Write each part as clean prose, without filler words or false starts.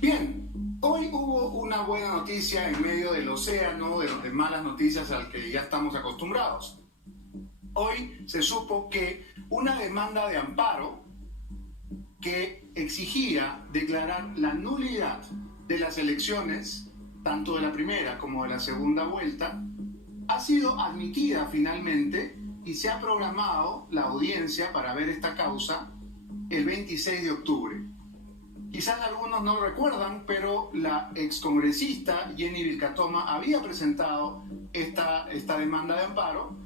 Bien, hoy hubo una buena noticia en medio del océano de malas noticias al que ya estamos acostumbrados. Hoy se supo que una demanda de amparo que exigía declarar la nulidad de las elecciones, tanto de la primera como de la segunda vuelta, ha sido admitida finalmente y se ha programado la audiencia para ver esta causa el 26 de octubre. Quizás algunos no lo recuerdan, pero la excongresista Jenny Vilcatoma había presentado esta demanda de amparo.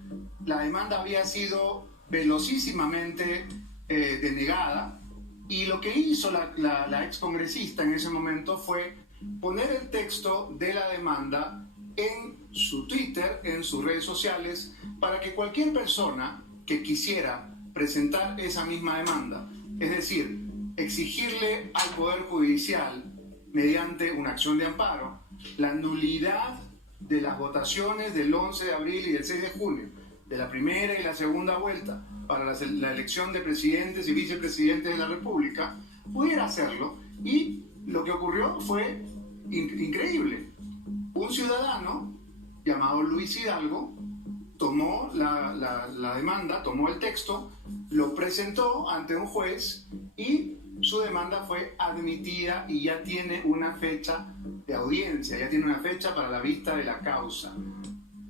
La demanda había sido velocísimamente denegada, y lo que hizo la excongresista en ese momento fue poner el texto de la demanda en su Twitter, en sus redes sociales, para que cualquier persona que quisiera presentar esa misma demanda, es decir, exigirle al Poder Judicial, mediante una acción de amparo, la nulidad de las votaciones del 11 de abril y del 6 de junio, de la primera y la segunda vuelta, para la elección de presidentes y vicepresidentes de la República, pudiera hacerlo. Y lo que ocurrió fue increíble. Un ciudadano llamado Luis Hidalgo tomó la demanda, tomó el texto, lo presentó ante un juez y su demanda fue admitida y ya tiene una fecha de audiencia, ya tiene una fecha para la vista de la causa.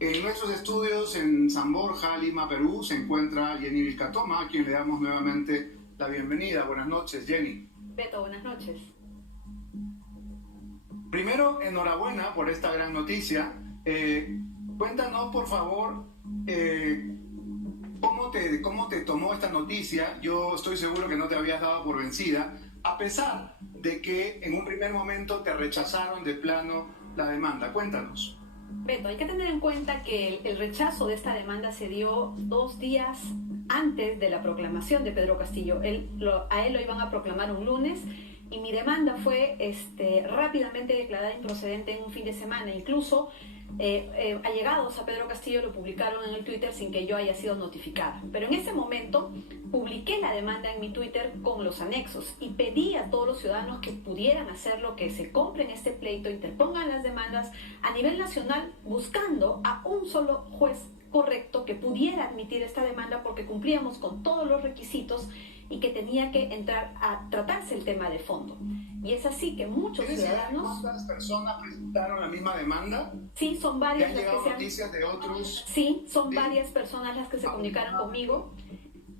En nuestros estudios en San Borja, Lima, Perú, se encuentra Jenny Vilcatoma, a quien le damos nuevamente la bienvenida. Buenas noches, Jenny. Beto, buenas noches. Primero, enhorabuena por esta gran noticia. Cuéntanos, por favor, ¿cómo te tomó esta noticia? Yo estoy seguro que no te habías dado por vencida, a pesar de que en un primer momento te rechazaron de plano la demanda. Cuéntanos. Beto, hay que tener en cuenta que el rechazo de esta demanda se dio 2 días antes de la proclamación de Pedro Castillo. A él lo iban a proclamar un lunes y mi demanda fue rápidamente declarada improcedente en un fin de semana. Incluso allegados a Pedro Castillo lo publicaron en el Twitter sin que yo haya sido notificada. Pero en ese momento publiqué la demanda en mi Twitter con los anexos y pedí a todos los ciudadanos que pudieran hacerlo, que se compren este pleito, interpongan las demandas a nivel nacional, buscando a un solo juez correcto que pudiera admitir esta demanda, porque cumplíamos con todos los requisitos y que tenía que entrar a tratarse el tema de fondo. Y es así que muchos ciudadanos... ¿Cuántas personas presentaron la misma demanda? Sí, son varias las que se han... noticias de otros? Sí, son varias personas las que se comunicaron conmigo.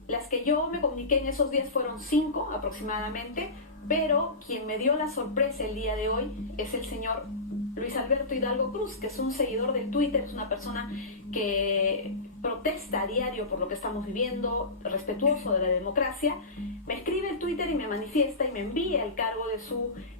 Las que yo me comuniqué en esos días fueron 5 aproximadamente, pero quien me dio la sorpresa el día de hoy es el señor Luis Alberto Hidalgo Cruz, que es un seguidor del Twitter, es una persona que protesta a diario por lo que estamos viviendo, respetuoso de la democracia. Me escribe el Twitter y me manifiesta y me envía el cargo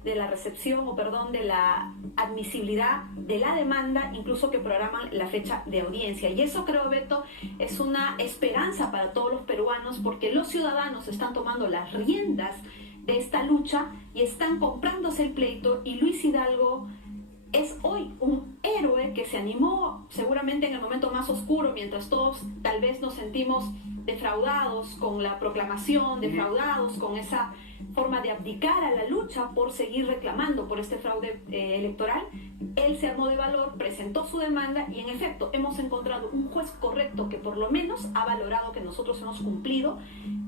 de la recepción de la admisibilidad de la demanda, incluso que programan la fecha de audiencia. Y eso, creo, Beto, es una esperanza para todos los peruanos, porque los ciudadanos están tomando las riendas de esta lucha y están comprándose el pleito, y Luis Hidalgo es hoy un héroe que se animó seguramente en el momento más oscuro, mientras todos tal vez nos sentimos defraudados con la proclamación, defraudados con esa forma de abdicar a la lucha por seguir reclamando por este fraude electoral. Él se armó de valor, presentó su demanda y en efecto hemos encontrado un juez correcto que por lo menos ha valorado que nosotros hemos cumplido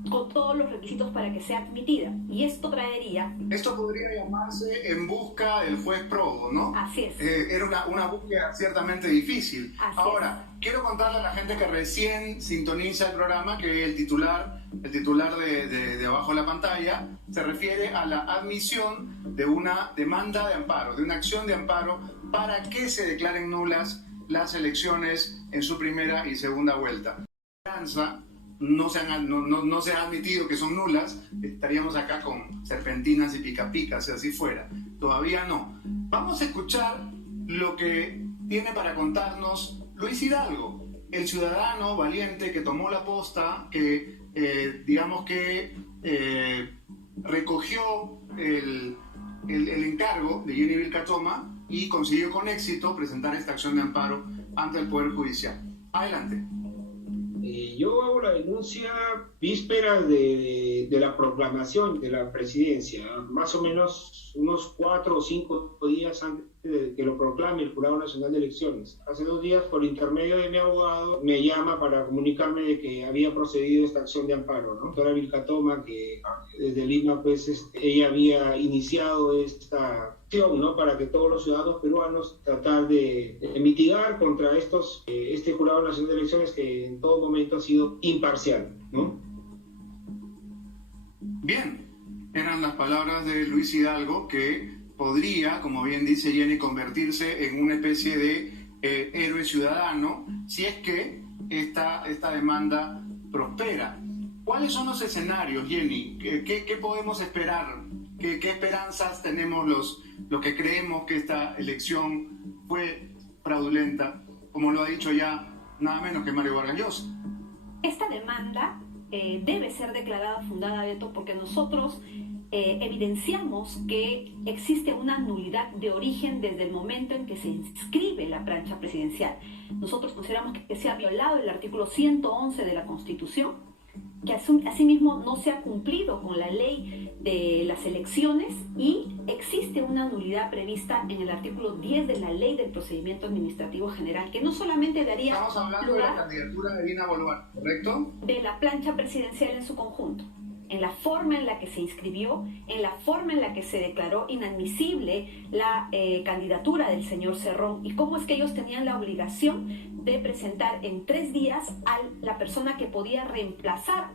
con todos los requisitos para que sea admitida. Y esto traería... Esto podría llamarse en busca del juez probo, ¿no? Así es. Era una búsqueda ciertamente difícil. Así Ahora, quiero contarle a la gente que recién sintoniza el programa que el titular de abajo de la pantalla se refiere a la admisión de una demanda de amparo, de una acción de amparo para que se declaren nulas las elecciones en su primera y segunda vuelta. No se ha admitido que son nulas, estaríamos acá con serpentinas y pica-pica, si así fuera. Todavía no. Vamos a escuchar lo que tiene para contarnos Luis Hidalgo, el ciudadano valiente que tomó la posta, que recogió el encargo de Jenny Vilcatoma y consiguió con éxito presentar esta acción de amparo ante el Poder Judicial. Adelante. Yo hago la denuncia vísperas de la proclamación de la presidencia, más o menos unos 4 o 5 días antes de que lo proclame el Jurado Nacional de Elecciones. Hace 2 días, por intermedio de mi abogado, me llama para comunicarme de que había procedido esta acción de amparo, ¿no? Doctora Vilca Toma, que desde Lima, pues, ella había iniciado esta acción, ¿no? Para que todos los ciudadanos peruanos tratar de mitigar contra este Jurado Nacional de Elecciones que en todo momento ha sido imparcial, ¿no? Bien, eran las palabras de Luis Hidalgo, que podría, como bien dice Jenny, convertirse en una especie de héroe ciudadano si es que esta demanda prospera. ¿Cuáles son los escenarios, Jenny? ¿Qué podemos esperar? ¿Qué esperanzas tenemos los que creemos que esta elección fue fraudulenta, como lo ha dicho ya nada menos que Mario Vargas Llosa? Esta demanda debe ser declarada fundada, Beto, porque nosotros evidenciamos que existe una nulidad de origen desde el momento en que se inscribe la plancha presidencial. Nosotros consideramos que se ha violado el artículo 111 de la Constitución, que asimismo no se ha cumplido con la ley de las elecciones y existe una nulidad prevista en el artículo 10 de la Ley del Procedimiento Administrativo General, que no solamente daría Estamos hablando de la candidatura de Dina Boluarte, ¿correcto? De la plancha presidencial en su conjunto, en la forma en la que se inscribió, en la forma en la que se declaró inadmisible la candidatura del señor Cerrón, y cómo es que ellos tenían la obligación de presentar en 3 días a la persona que podía reemplazar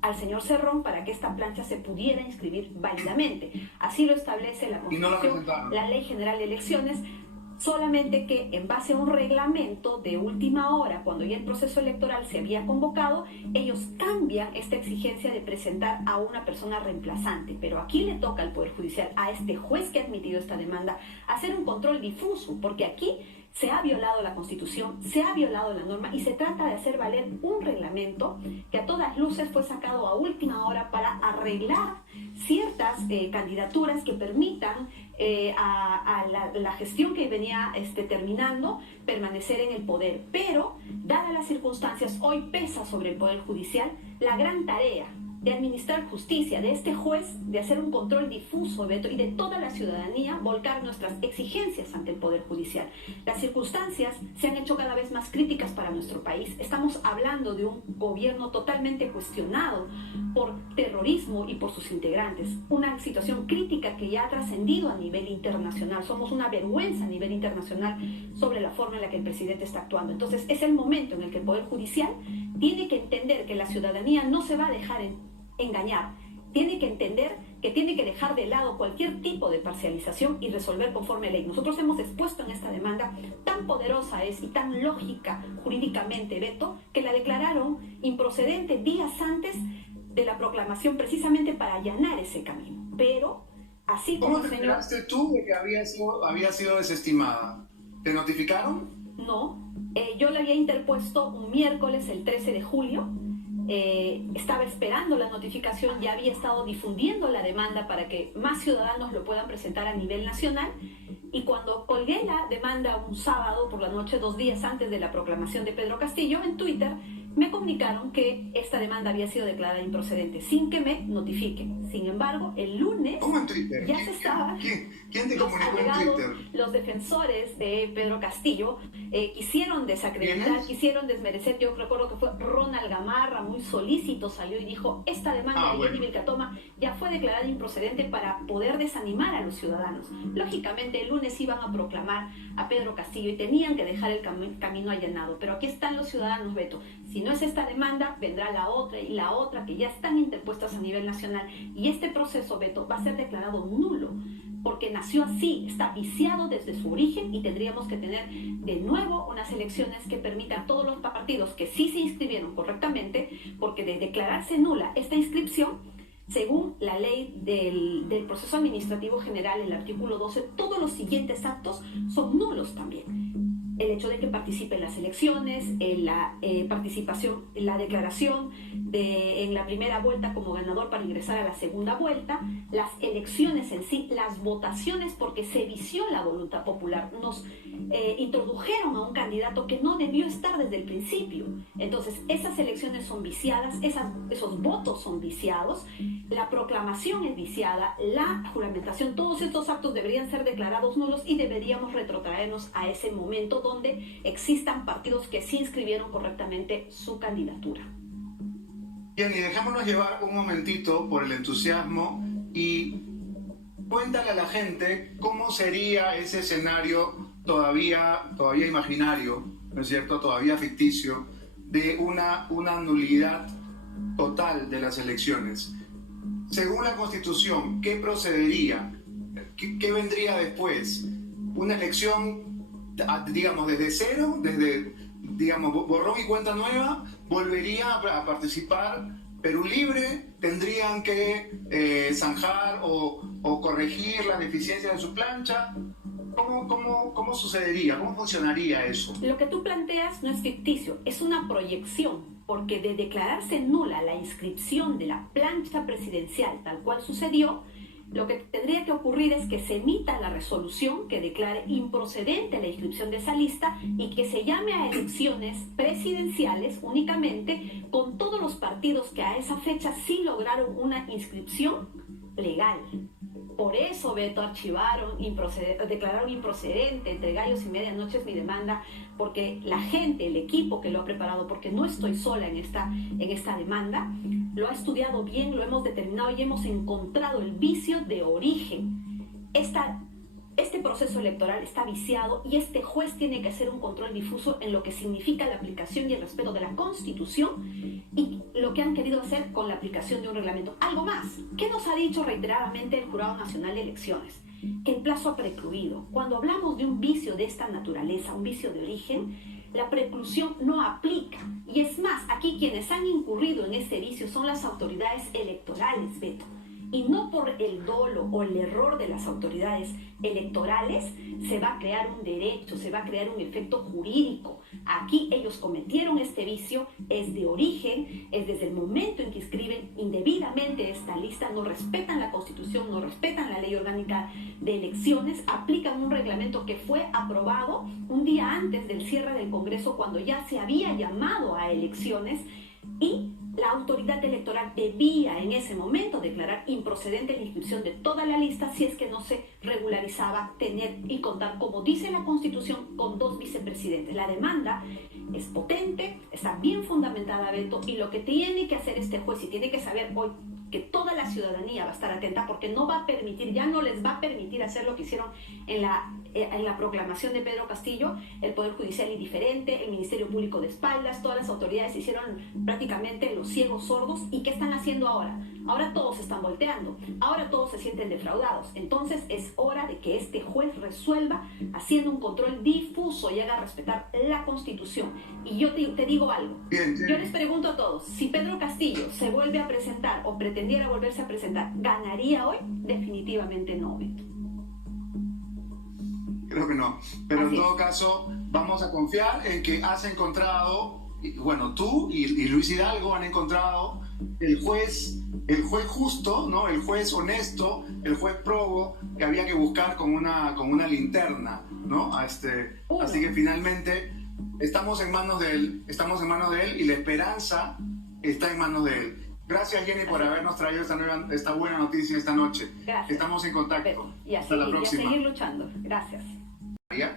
al señor Cerrón para que esta plancha se pudiera inscribir válidamente. Así lo establece la Constitución, la Ley General de Elecciones, solamente que en base a un reglamento de última hora, cuando ya el proceso electoral se había convocado, ellos cambian esta exigencia de presentar a una persona reemplazante. Pero aquí le toca al Poder Judicial, a este juez que ha admitido esta demanda, hacer un control difuso, porque aquí se ha violado la Constitución, se ha violado la norma y se trata de hacer valer un reglamento que a todas luces fue sacado a última hora para arreglar ciertas candidaturas que permitan a la gestión que venía terminando permanecer en el poder. Pero, dadas las circunstancias, hoy pesa sobre el Poder Judicial la gran tarea de administrar justicia, de este juez, de hacer un control difuso, Beto, y de toda la ciudadanía volcar nuestras exigencias ante el Poder Judicial. Las circunstancias se han hecho cada vez más críticas para nuestro país. Estamos hablando de un gobierno totalmente cuestionado por terrorismo y por sus integrantes. Una situación crítica que ya ha trascendido a nivel internacional. Somos una vergüenza a nivel internacional sobre la forma en la que el presidente está actuando. Entonces, es el momento en el que el Poder Judicial tiene que entender que la ciudadanía no se va a dejar engañar. Tiene que entender que tiene que dejar de lado cualquier tipo de parcialización y resolver conforme a ley. Nosotros hemos expuesto en esta demanda, tan poderosa es y tan lógica jurídicamente, Beto, que la declararon improcedente días antes de la proclamación, precisamente para allanar ese camino. Pero, así como ¿Cómo te enteraste tú de que había sido desestimada? ¿Te notificaron? No, yo le había interpuesto un miércoles, el 13 de julio, estaba esperando la notificación, ya había estado difundiendo la demanda para que más ciudadanos lo puedan presentar a nivel nacional, y cuando colgué la demanda un sábado por la noche, 2 días antes de la proclamación de Pedro Castillo, en Twitter me comunicaron que esta demanda había sido declarada improcedente, sin que me notifiquen. Sin embargo, el lunes... ¿Cómo en Twitter? Ya se estaba... ¿Quién te comunicó en Twitter? Los defensores de Pedro Castillo quisieron desacreditar, quisieron desmerecer. Yo recuerdo que fue Ronald Gamarra, muy solícito, salió y dijo: esta demanda de Jenny Vilca Toma ya fue declarada improcedente, para poder desanimar a los ciudadanos. Lógicamente, el lunes iban a proclamar a Pedro Castillo y tenían que dejar el camino allanado. Pero aquí están los ciudadanos, Beto. Si no es esta demanda, vendrá la otra y la otra, que ya están interpuestas a nivel nacional. Y este proceso, Beto, va a ser declarado nulo, porque nació así, está viciado desde su origen, y tendríamos que tener de nuevo unas elecciones que permitan a todos los partidos que sí se inscribieron correctamente, porque de declararse nula esta inscripción, según la ley del proceso administrativo general, el artículo 12, todos los siguientes actos son nulos también. el hecho de que participe en las elecciones, en la participación, en la declaración en la primera vuelta como ganador para ingresar a la segunda vuelta, las elecciones en sí, las votaciones, porque se vició la voluntad popular, nos introdujeron a un candidato que no debió estar desde el principio. Entonces, esas elecciones son viciadas, esos votos son viciados, la proclamación es viciada, la juramentación, todos estos actos deberían ser declarados nulos y deberíamos retrotraernos a ese momento donde existan partidos que sí inscribieron correctamente su candidatura. Bien, y dejémonos llevar un momentito por el entusiasmo y cuéntale a la gente cómo sería ese escenario todavía imaginario, ¿no es cierto?, todavía ficticio, de una nulidad total de las elecciones. Según la Constitución, ¿qué procedería? ¿Qué vendría después? ¿Una elección, digamos, desde cero? Digamos, borrón y cuenta nueva, ¿volvería a participar Perú Libre? ¿Tendrían que zanjar o corregir las deficiencias de su plancha? ¿Cómo sucedería? ¿Cómo funcionaría eso? Lo que tú planteas no es ficticio, es una proyección, porque de declararse nula la inscripción de la plancha presidencial tal cual sucedió, lo que tendría que ocurrir es que se emita la resolución que declare improcedente la inscripción de esa lista y que se llame a elecciones presidenciales únicamente con todos los partidos que a esa fecha sí lograron una inscripción legal. Por eso, Beto, archivaron, declararon improcedente entre gallos y medianoches mi demanda, porque la gente, el equipo que lo ha preparado, porque no estoy sola en esta demanda, lo ha estudiado bien, lo hemos determinado y hemos encontrado el vicio de origen. Este proceso electoral está viciado y este juez tiene que hacer un control difuso en lo que significa la aplicación y el respeto de la Constitución y lo que han querido hacer con la aplicación de un reglamento. Algo más, ¿qué nos ha dicho reiteradamente el Jurado Nacional de Elecciones? Que el plazo ha precluido. Cuando hablamos de un vicio de esta naturaleza, un vicio de origen, la preclusión no aplica. Y es más, aquí quienes han incurrido en ese vicio son las autoridades electorales, Beto. Y no por el dolo o el error de las autoridades electorales se va a crear un derecho, se va a crear un efecto jurídico. Aquí ellos cometieron este vicio, es de origen, es desde el momento en que inscriben indebidamente esta lista, no respetan la Constitución, no respetan la Ley Orgánica de Elecciones, aplican un reglamento que fue aprobado un día antes del cierre del Congreso cuando ya se había llamado a elecciones y la autoridad electoral debía en ese momento declarar improcedente la inscripción de toda la lista si es que no se regularizaba tener y contar, como dice la Constitución, con 2 vicepresidentes. La demanda es potente, está bien fundamentada, Beto, y lo que tiene que hacer este juez y tiene que saber hoy que toda la ciudadanía va a estar atenta porque no va a permitir, ya no les va a permitir hacer lo que hicieron en la proclamación de Pedro Castillo, el Poder Judicial indiferente, el Ministerio Público de espaldas, todas las autoridades se hicieron prácticamente los ciegos sordos. ¿Y qué están haciendo ahora? Ahora todos están volteando, ahora todos se sienten defraudados. Entonces es hora de que este juez resuelva haciendo un control difuso y haga respetar la Constitución. Y yo te digo algo, yo les pregunto a todos, si Pedro Castillo se vuelve a presentar o pretendiera volverse a presentar, ¿ganaría hoy? Definitivamente no, Beto. Creo que no, pero en todo caso vamos a confiar en que has encontrado, bueno, tú y Luis Hidalgo han encontrado el juez justo, ¿no? El juez honesto, el juez probo que había que buscar con una linterna, ¿no? Así que finalmente estamos en manos de él y la esperanza está en manos de él. Gracias, Jenny, por habernos traído esta buena noticia esta noche. Gracias. Estamos en contacto. Y hasta la próxima. Y a seguir luchando. Gracias. ¿Ya?